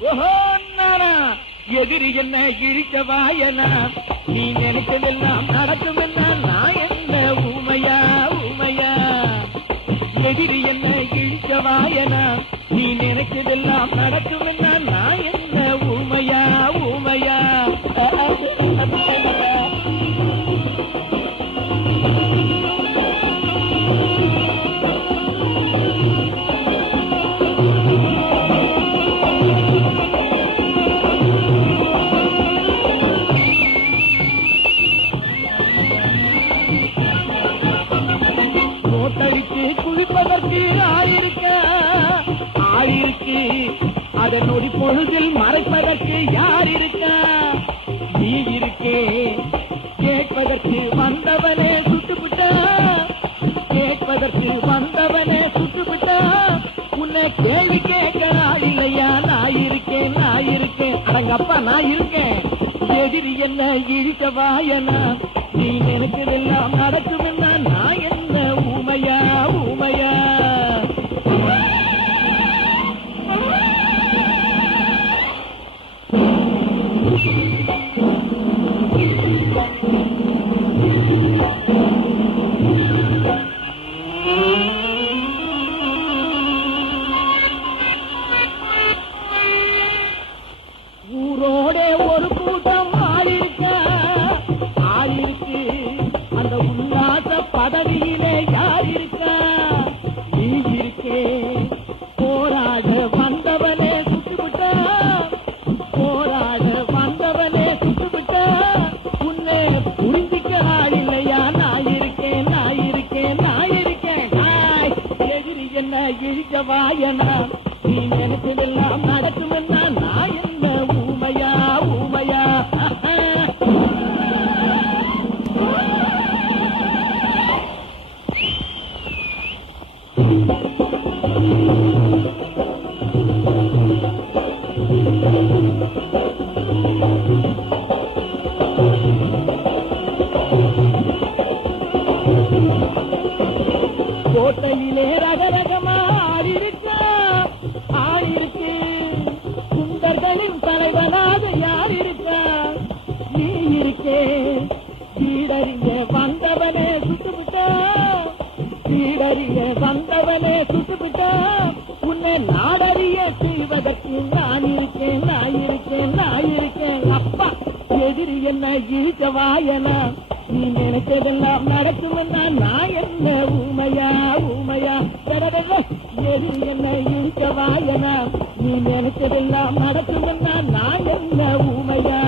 ஓஹோ நானா எதிரி என்ன இழிச்ச வாயனா நீ நினைச்சதெல்லாம் நடக்கும் என்ன நான் என்ன ஊமையா ஊமையா எதிரி என்ன இழிச்ச வாயனா நீ நினைச்சதெல்லாம் நடக்கும் என்ன நான் என்ன ஊமையா ஊமையா கோட்டடித்து குளிப்பதற்கு ஆள் இருக்கு அதை நொடி பொழுதில் மறைப்பதற்கு யார் இருக்கா நீ இருக்கே கேட்பதற்கு வந்தவனே சுட்டுவிட்டா கேட்பதற்கு வந்தவனே சுட்டுவிட்டா உன்னை கேள்வி கேட்கிறா இல்லையா நான் இருக்கேன் அடங்கப்பா நான் இருக்கேன் எதிரி என்ன இழிக்க வாயனா நீ நினைச்சதெல்லாம் நடக்கும் என்ன நான் என்ன ஊமையா ஊமையா ஊரோட ஒரு கூட்டம் ஆளிருக்கு அந்த உல்லாச பதவியிலே யார் இருக்கா நீ இருக்கே போராட வந்தவனே சுட்டுவிட்டா உன்னை புரிஞ்சிக்க ஆள் இல்லையா நான் இருக்கேன் எதிரி என்ன இழிச்ச வாயனா நீ நினைச்சதெல்லாம் நடக்கும் என்ன நான் என்ன ஊமையா ஊமையா கோட்டையிலே ரகரகமா ஆளிருக்கு சுந்தர்களின் தலைவனாக யார் இருக்கா நீ இருக்கே சீடறிய வந்தவனே சுட்டுவிட்டா உன்னை நாடறிய செய்வதற்கு நான் இருக்கேன் அப்பா எதிரி என்ன இழிச்ச வாயனா நீ நினைச்சதெல்லாம் நடக்கும் நான் என்ன ஊமையா எதிரி என்ன இழிச்ச வாயனா நீ நினைச்சதெல்லாம் நடக்கும் நான் என்ன ஊமையா